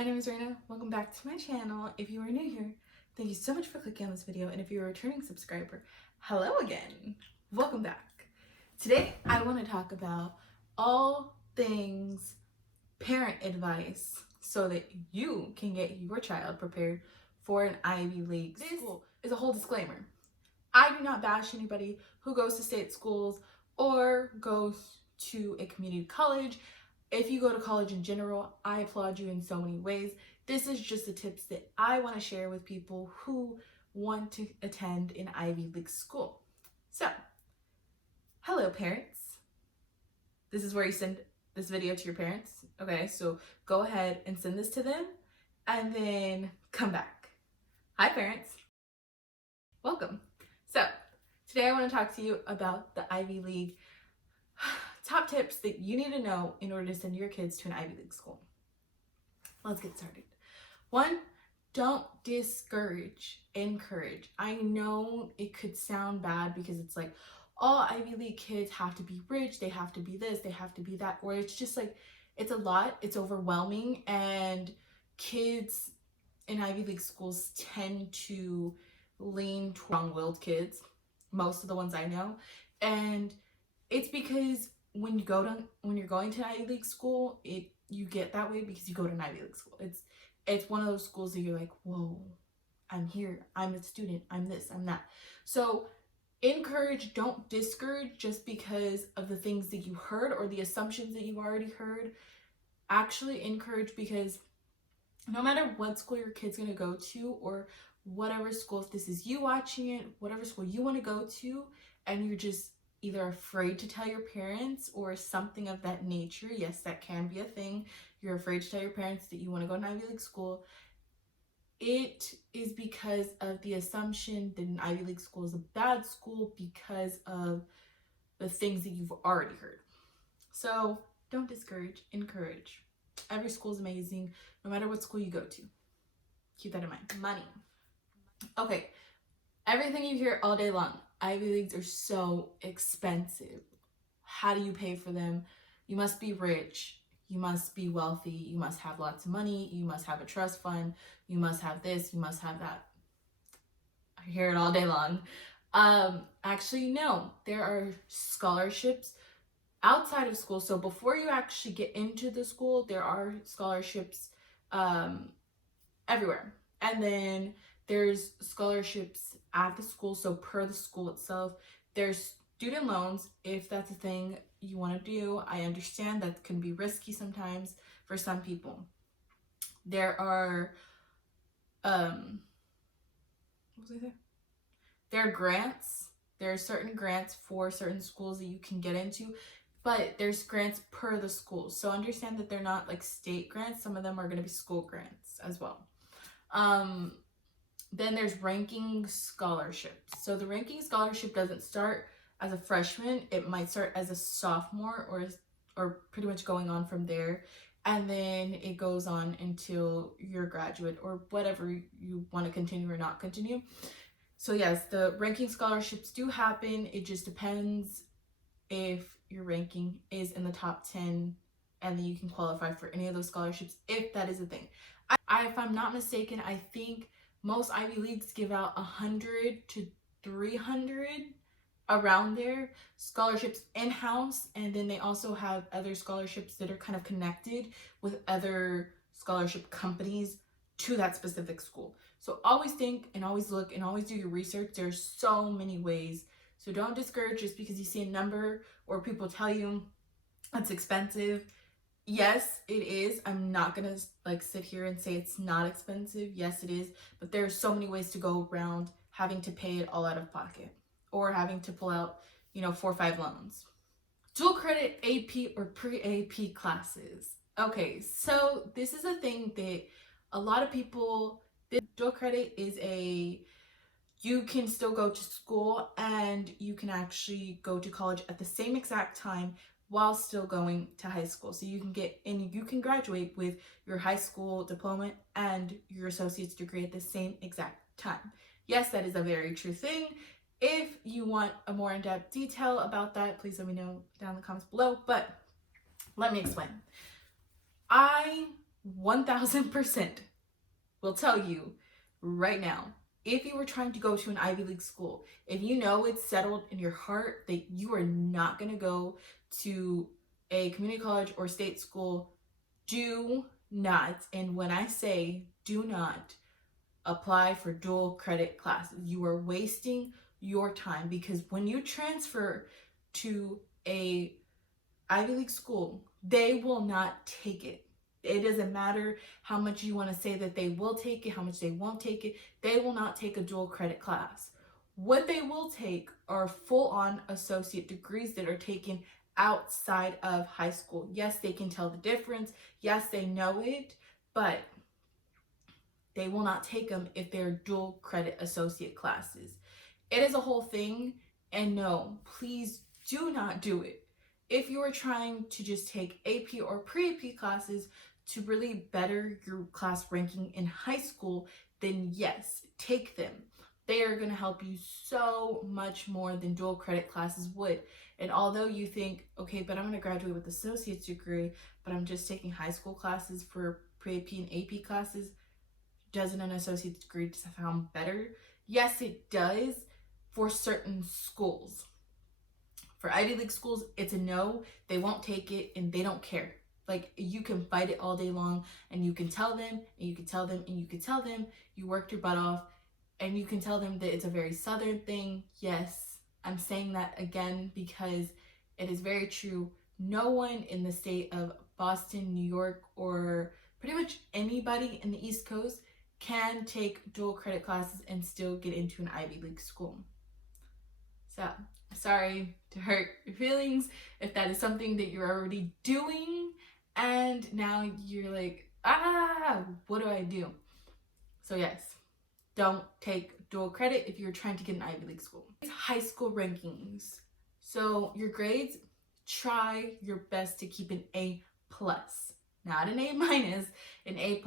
My name is Reyna. Welcome back to my channel. If you are new here, thank you so much for clicking on this video. And if you're a returning subscriber, hello again. Welcome back. Today, I want to talk about all things parent advice so that you can get your child prepared for an Ivy League school. This is a whole disclaimer. I do not bash anybody who goes to state schools or goes to a community college. If you go to college in general, I applaud you in so many ways. This is just the tips that I want to share with people who want to attend an Ivy League school. So, hello parents. This is where you send this video to your parents. Okay, so go ahead and send this to them and then come back. Hi parents. Welcome. So, today I want to talk to you about the Ivy League top tips that you need to know in order to send your kids to an Ivy League school. Let's get started. 1, don't discourage, encourage. I know it could sound bad because it's like, all Ivy League kids have to be rich, they have to be this, they have to be that, or it's just like, it's a lot, it's overwhelming, and kids in Ivy League schools tend to lean toward strong-willed kids, most of the ones I know, and it's because when you're going to an Ivy League school, you get that way because you go to an Ivy League school. It's one of those schools that you're like, whoa, I'm here, I'm a student, I'm this, I'm that. So encourage, don't discourage just because of the things that you heard or the assumptions that you've already heard. Actually encourage, because no matter what school your kid's gonna go to, or whatever school, if this is you watching it, whatever school you want to go to, and you're just either afraid to tell your parents or something of that nature, yes, that can be a thing. You're afraid to tell your parents that you want to go to an Ivy League school. It is because of the assumption that an Ivy League school is a bad school because of the things that you've already heard. So don't discourage, encourage. Every school is amazing, no matter what school you go to. Keep that in mind. Money. Okay, everything you hear all day long. Ivy Leagues are so expensive. How do you pay for them? You must be rich. You must be wealthy. You must have lots of money. You must have a trust fund. You must have this. You must have that. I hear it all day long. Actually, no. There are scholarships outside of school. So before you actually get into the school, there are scholarships everywhere. And then there's scholarships at the school, so per the school itself. There's student loans, if that's a thing you want to do. I understand that can be risky sometimes for some people. There are, what was I saying? There are grants. There are certain grants for certain schools that you can get into, but there's grants per the school. So understand that they're not like state grants. Some of them are going to be school grants as well. Then there's ranking scholarships. So the ranking scholarship doesn't start as a freshman. It might start as a sophomore or pretty much going on from there. And then it goes on until you're a graduate or whatever you want to continue or not continue. So yes, the ranking scholarships do happen. It just depends if your ranking is in the top 10, and then you can qualify for any of those scholarships if that is a thing. If I'm not mistaken, I think most Ivy Leagues give out 100 to 300 around there scholarships in-house, and then they also have other scholarships that are kind of connected with other scholarship companies to that specific school. So always think and always look and always do your research. There's so many ways. So don't discourage just because you see a number or people tell you it's expensive. Yes, it is. I'm not gonna like sit here and say it's not expensive. Yes, it is. But there are so many ways to go around having to pay it all out of pocket or having to pull out, 4 or 5 loans. Dual credit AP or pre-AP classes. Okay, so this is a thing that a lot of people, dual credit is you can still go to school and you can actually go to college at the same exact time while still going to high school. So you can graduate with your high school diploma and your associate's degree at the same exact time. Yes, that is a very true thing. If you want a more in-depth detail about that, please let me know down in the comments below, but let me explain. I 1000% will tell you right now, if you were trying to go to an Ivy League school, if you know it's settled in your heart that you are not going to go to a community college or state school, do not, and when I say do not, apply for dual credit classes. You are wasting your time, because when you transfer to a Ivy League school, they will not take it. It doesn't matter how much you want to say that they will take it, how much they won't take it. They will not take a dual credit class. What they will take are full-on associate degrees that are taken outside of high school. Yes, they can tell the difference. Yes, they know it, but they will not take them if they're dual credit associate classes. It is a whole thing, and no, please do not do it. If you are trying to just take AP or pre-AP classes to really better your class ranking in high school, then yes, take them. They are going to help you so much more than dual credit classes would. And although you think, okay, but I'm going to graduate with an associate's degree, but I'm just taking high school classes for pre-AP and AP classes, doesn't an associate's degree sound better? Yes, it does for certain schools. For Ivy League schools, it's a no. They won't take it, and they don't care. Like, you can fight it all day long, and you can tell them, and you can tell them, and you can tell them you worked your butt off, and you can tell them that it's a very Southern thing. Yes, I'm saying that again because it is very true. No one in the state of Boston, New York, or pretty much anybody in the East Coast can take dual credit classes and still get into an Ivy League school. So, sorry to hurt your feelings if that is something that you're already doing and now you're like, what do I do? So yes, don't take dual credit if you're trying to get an Ivy League school. It's high school rankings. So your grades, try your best to keep an A+, not an A-, an A+.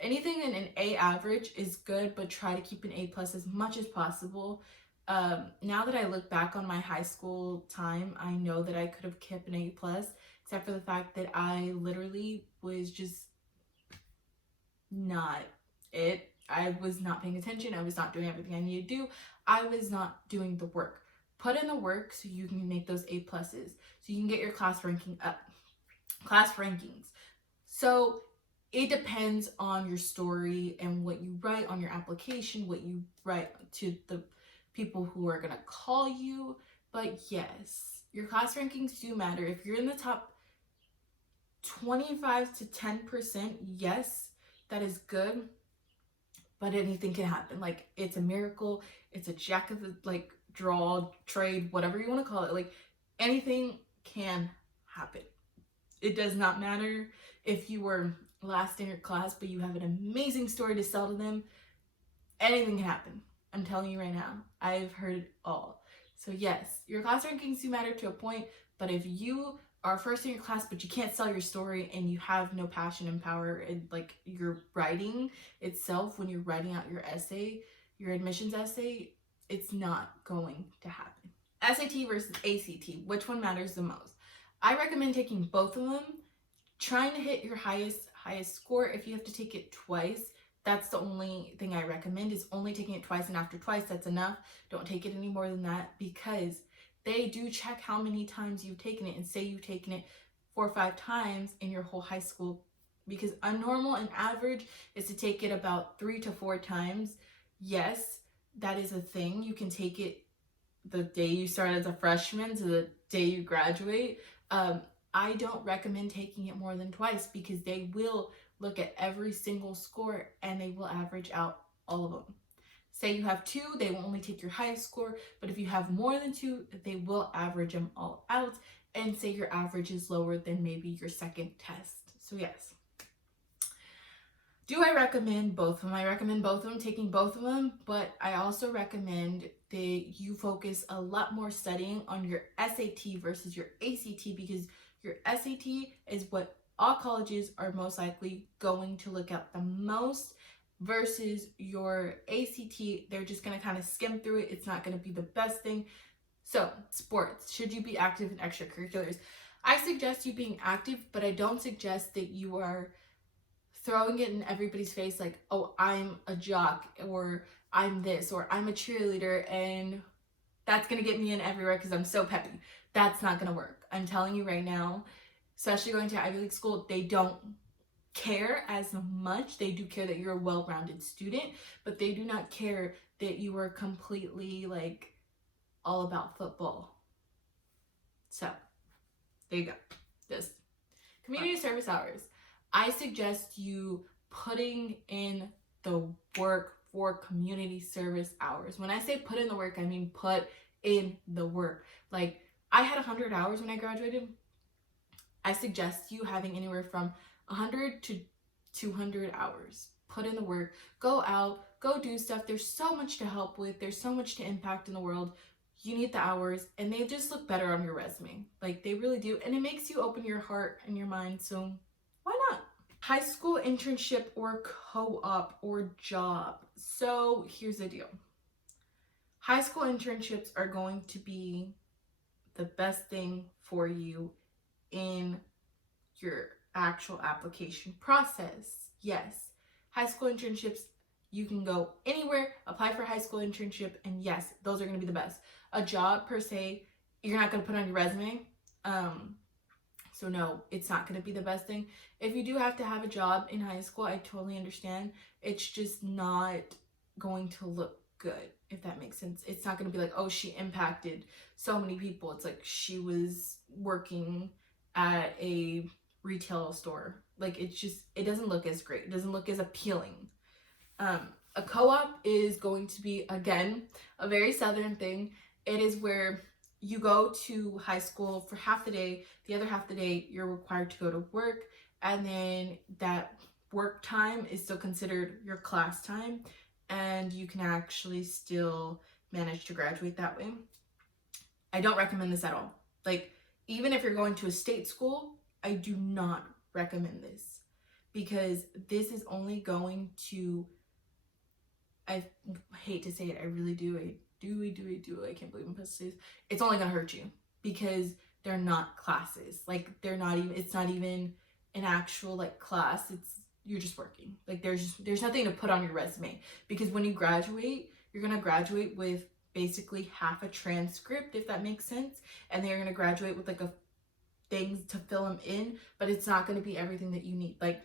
Anything in an A average is good, but try to keep an A+ as much as possible. Now that I look back on my high school time, I know that I could have kept an A+, except for the fact that I literally was just not it. I was not paying attention. I was not doing everything I needed to do. I was not doing the work. Put in the work so you can make those A+, so you can get your class ranking up. Class rankings. So it depends on your story and what you write on your application, what you write to the people who are going to call you. But yes, your class rankings do matter. If you're in the top 25 to 10%, yes, that is good. But anything can happen. Like, it's a miracle. It's a jack of the, like, draw, trade, whatever you want to call it. Like, anything can happen. It does not matter if you were last in your class, but you have an amazing story to sell to them. Anything can happen. I'm telling you right now. I've heard it all. So yes, your class rankings do matter to a point, but if you are first in your class, but you can't sell your story and you have no passion and power in, like, your writing itself, when you're writing out your essay, your admissions essay, it's not going to happen. SAT versus ACT, which one matters the most? I recommend taking both of them, trying to hit your highest score. If you have to take it twice, that's the only thing I recommend, is only taking it twice, and after twice, that's enough. Don't take it any more than that, because they do check how many times you've taken it, and say you've taken it 4 or 5 times in your whole high school, because a normal and average is to take it about 3 to 4 times. Yes, that is a thing. You can take it the day you start as a freshman to the day you graduate. I don't recommend taking it more than twice, because they will look at every single score and they will average out all of them. Say you have 2, they will only take your highest score, but if you have more than 2, they will average them all out, and say your average is lower than maybe your second test. So yes. Do I recommend both of them? I recommend both of them, taking both of them, but I also recommend that you focus a lot more studying on your SAT versus your ACT, because your SAT is what all colleges are most likely going to look at the most, versus your ACT, they're just going to kind of skim through it. It's not going to be the best thing. So, sports. Should you be active in extracurriculars? I suggest you being active, but I don't suggest that you are throwing it in everybody's face like, oh, I'm a jock, or I'm this, or I'm a cheerleader, and that's gonna get me in everywhere because I'm so peppy. That's not gonna work. I'm telling you right now, especially going to Ivy League school, they don't care as much. They do care that you're a well-rounded student, but they do not care that you are completely like all about football. So there you go. This community service hours. I suggest you putting in the work for community service hours. When I say put in the work, I mean put in the work. Like, I had 100 hours when I graduated. I suggest you having anywhere from 100 to 200 hours. Put in the work. Go out. Go do stuff. There's so much to help with. There's so much to impact in the world. You need the hours, and they just look better on your resume. Like, they really do. And it makes you open your heart and your mind. So why not? High school internship or co-op or job. So here's the deal. High school internships are going to be the best thing for you in your actual application process. Yes, high school internships, you can go anywhere, apply for a high school internship, and yes, those are going to be the best. A job per se, you're not going to put on your resume. So no, it's not going to be the best thing. If you do have to have a job in high school, I totally understand. It's just not going to look good, if that makes sense. It's not going to be like, oh, she impacted so many people. It's like she was working at a retail store. Like, it's just, it doesn't look as great. It doesn't look as appealing. A co-op is going to be, again, a very Southern thing. It is where you go to high school for half the day. The other half the day, you're required to go to work. And then that work time is still considered your class time. And you can actually still manage to graduate that way. I don't recommend this at all. Like, even if you're going to a state school, I do not recommend this, because this is only going to, I hate to say it, I really do, I can't believe I'm supposed to say this, it's only gonna hurt you, because they're not classes. Like, they're not even, it's not even an actual like class, you're just working. Like, there's nothing to put on your resume, because when you graduate, you're gonna graduate with basically half a transcript, if that makes sense, and then you're gonna graduate with like a things to fill them in, but it's not going to be everything that you need. Like,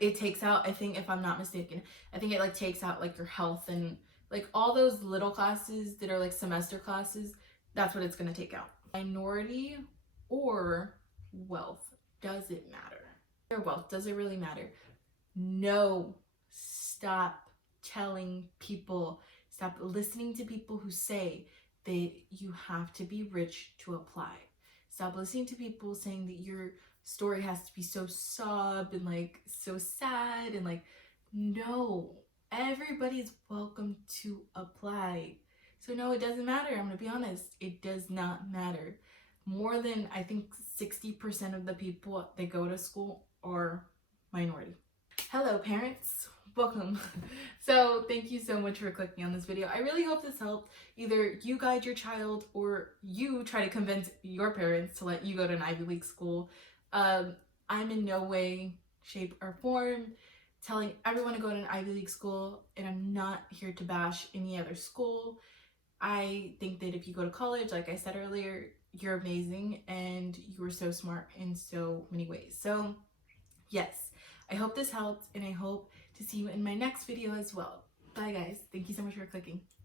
it takes out, I think, if I'm not mistaken, I think it like takes out like your health and like all those little classes that are like semester classes. That's what it's going to take out. Minority or wealth, does it matter? Or wealth, does it really matter? No. Stop telling people, stop listening to people who say that you have to be rich to apply. Stop listening to people saying that your story has to be so sob and like so sad, and like, no, everybody's welcome to apply. So no, it doesn't matter. I'm gonna be honest, it does not matter. More than, I think, 60% of the people that go to school are minority. Hello parents, welcome. So thank you so much for clicking on this video. I really hope this helped. Either you guide your child or you try to convince your parents to let you go to an Ivy League school. I'm in no way, shape, or form telling everyone to go to an Ivy League school, and I'm not here to bash any other school. I think that if you go to college, like I said earlier, you're amazing and you are so smart in so many ways. So yes, I hope this helped, and I hope to see you in my next video as well. Bye guys. Thank you so much for clicking.